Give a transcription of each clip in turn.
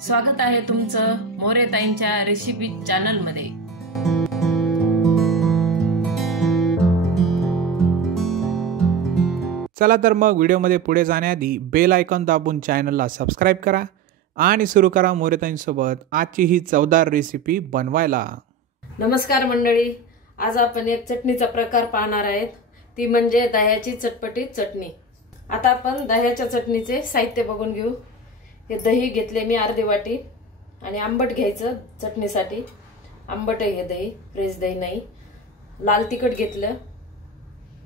स्वागत आहे तुमचं मोरेताईंच्या रेसिपी चॅनल मध्ये। चला तर मग व्हिडिओमध्ये पुढे जाण्याआधी बेल आयकॉन दाबून चॅनलला सबस्क्राइब करा आणि सुरू करा मोरेताईंसोबत आजची ही चवदार रेसिपी बनवायला। नमस्कार मंडळी, आज आपण एक चटणीचा प्रकार पाहणार आहेत, ती म्हणजे दह्याची चटपटी चटणी। आता आपण दह्याच्या चटणीचे साहित्य बघून घेऊ। हे दही घेतले मी अर्धी वाटी आणि आंबट घ्यायचं चटणीसाठी। आंबट आहे हे दही, फ्रेश दही नाही। लाल तिखट घेतलं,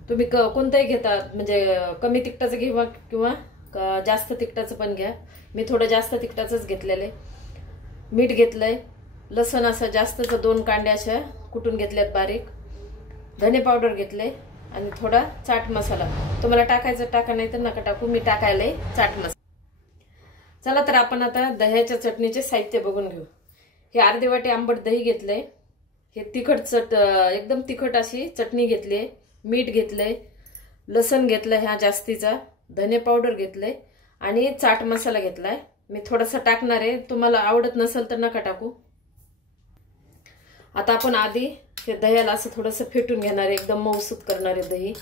तुम्ही कोणतंही घेता, म्हणजे कमी तिखटाचं घ्या किंवा जास्त तिखटाचं पण घ्या। मी थोडं जास्त तिखटाचंच घेतलेलं आहे। मीठ घेतलंय, लसूण असं जास्तच 2 कांड्या अशा कुटून घेतल्यात बारीक। धने पावडर घेतले आणि थोडा चाट मसाला, तुम्हाला टाकायचं टाका, नाही तर नका टाकू, मी टाकायलाय चाट मसाला। चला तर आपण आता दह्याच्या चटणीचे साहित्य बघून घेऊ। हे अर्धी वाटी आंबट दही घेतलंय, हे तिखट एकदम तिखट अशी चटणी घेतली, मीठ घेतलंय, लसूण घेतलंय ह्या जास्तीचा, धने पावडर घेतलंय आणि चाट मसाला घेतलाय। मी थोडासा टाकणार आहे, तुम्हाला आवडत नसेल तर नका टाकू। आता आपण आधी हे दह्याला असं थोडंसं फेटून घेणार आहे, एकदम मऊसूत करणार आहे दही।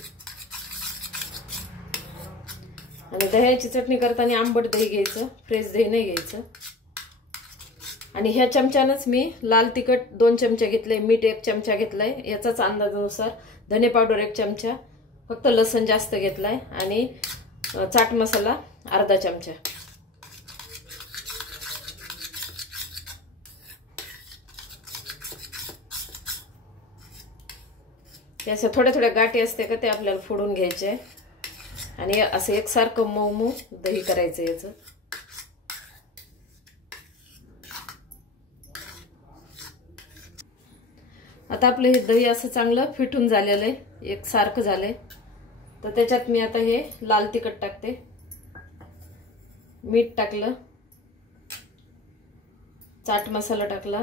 आणि दह्याची चटणी करताना आंबट दही घ्यायचं, फ्रेश दही नाही घ्यायचं। आणि ह्या चमच्यानंच मी लाल तिखट 2 चमचे घेतले, मीठ 1 चमचा घेतलाय याचाच अंदाजानुसार, धने पावडर 1 चमचा, फक्त लसूण जास्त घेतलाय आणि चाट मसाला अर्धा चमचा। याचे थोड्या थोड्या गाठी असते का ते आपल्याला फोडून घ्यायचे आणि असं एकसारखं मऊ मऊ दही करायचं याचं। आता आपलं हे दही असं चांगलं फिटून झालेलं आहे, एकसारखं झालंय। तर त्याच्यात मी आता हे लाल तिखट टाकते, मीठ टाकलं, चाट मसाला टाकला,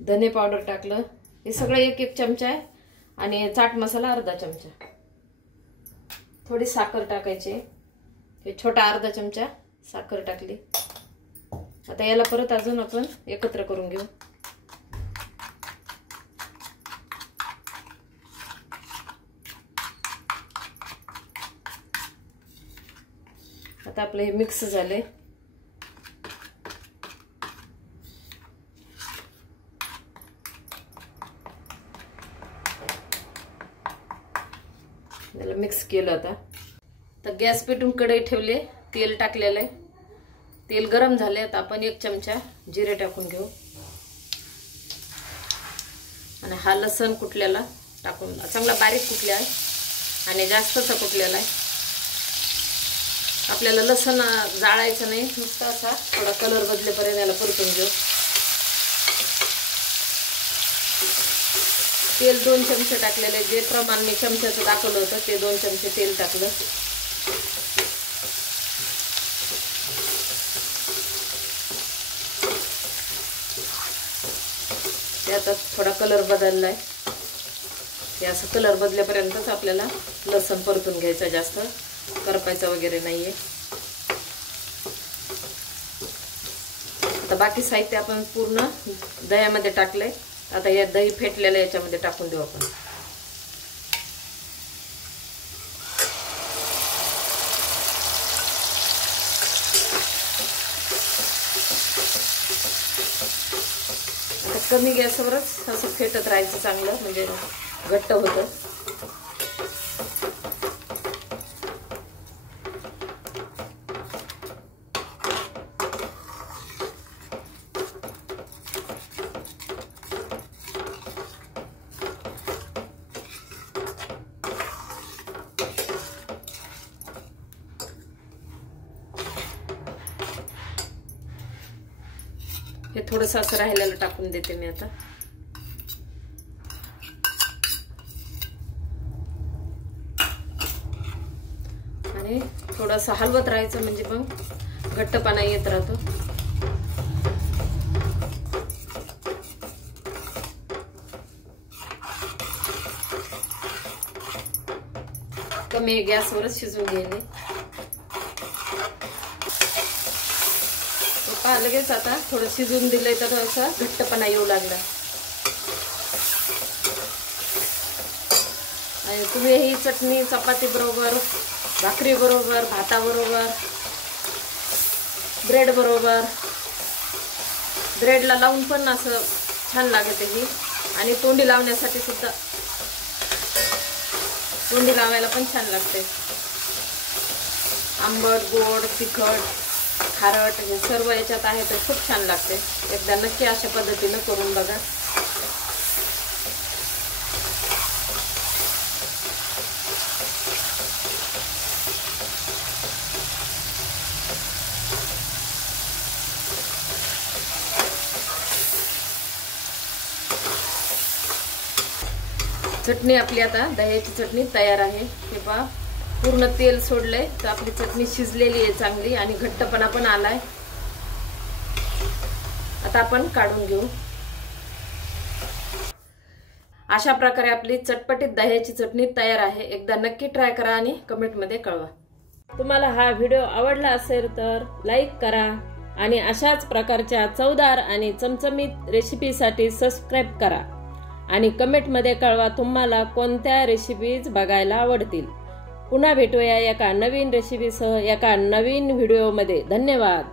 धने पावडर टाकलं, हे सगळं 1-1 चमचा आहे आणि चाट मसाला अर्धा चमचा। थोडी साखर टाकायची, हे छोटा अर्धा चमचा साखर टाकली। आता याला परत अजून आपण एकत्र करून घेऊ। आता आपलं हे मिक्स झाले। याला मिक्स केलं। आता तर गॅस पेटून कढई ठेवले, तेल टाकलेलं आहे, तेल गरम झाले। आता आपण 1 चमचा जिरे टाकून घेऊ आणि हा लसूण कुटलेला टाकून, चांगला बारीक कुटला आहे आणि जास्तच कुटलेला आहे। आपल्याला लसूण जाळायचं नाही, नुसतं असा थोडा कलर बदलेपर्यंत याला परतून घेऊ। तेल 2 चमचे टाकलेले, जे प्रमाण मी चमच्याचं दाखवलं होतं ते 2 चमचे तेल टाकलं। ते आता थोडा कलर बदललाय, हे असं कलर बदलेपर्यंतच आपल्याला लसूण परतून घ्यायचं, जास्त करपायचं वगैरे नाहीये। आता बाकी साहित्य आपण पूर्ण दह्यामध्ये टाकलंय। आता या दही फेटलेल्या याच्यामध्ये टाकून देऊ आपण। आता कमी गॅसवरच असं फेटत राहायचं चांगलं, म्हणजे घट्ट होतं। हे थोडंसं असं राहिलेलं टाकून देते मी आता। आणि थोडंसं हलवत राहायचं, म्हणजे मग घट्टपणा येत राहतो। कमी गॅसवरच शिजवून घ्यायले। पहा लगेच आता थोडं शिजून दिलंय तर असं घट्टपणा येऊ लागला. आणि तुम्ही ही चटणी चपाती बरोबर, भाकरी बरोबर, भाताबरोबर, ब्रेड बरोबर, ब्रेडला लावून पण असं छान लागते ही. आणि तोंडी लावण्यासाठी सुद्धा, तोंडी लावायला पण छान लागते. आंबट, गोड, तिखट, खारट हे सर्व याच्यात आहे तर खूप छान लागते. एकदा नक्की अशा पद्धतीने करून बघा. चटणी आपली आता दह्याची चटणी तयार आहे. हे पहा पूर्ण तेल सोडलंय तर आपली चटणी शिजलेली आहे चांगली आणि घट्टपणा पण आलाय. आता आपण काढून घेऊ. अशा प्रकारे आपली चटपटीत दह्याची चटणी तयार आहे. एकदा नक्की ट्राय करा आणि कमेंट मध्ये कळवा. तुम्हाला हा व्हिडिओ आवडला असेल तर लाईक करा आणि अशाच प्रकारच्या चवदार आणि चमचमीत रेसिपीसाठी सबस्क्राईब करा आणि कमेंट मध्ये कळवा तुम्हाला कोणत्या रेसिपीज बघायला आवडतील. पुन्हा भेटूया एका नवीन रेसिपीसह एका नवीन व्हिडिओमध्ये. धन्यवाद.